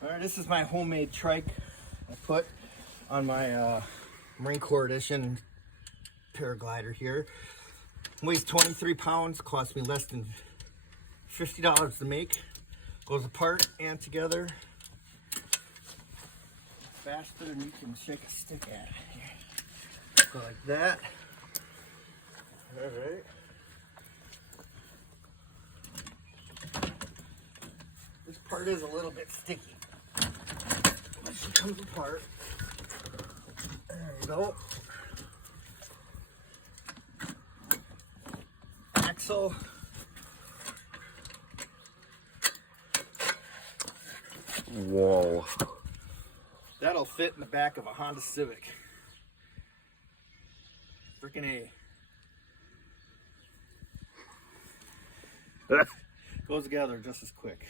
Alright, this is my homemade trike I put on my Marine Corps Edition paraglider here. Weighs 23 pounds, cost me less than $50 to make. Goes apart and together faster than you can shake a stick at. Go like that. Alright. This part is a little bit sticky. She comes apart. There you go. Axle. Whoa. That'll fit in the back of a Honda Civic. Freaking A. Goes together just as quick.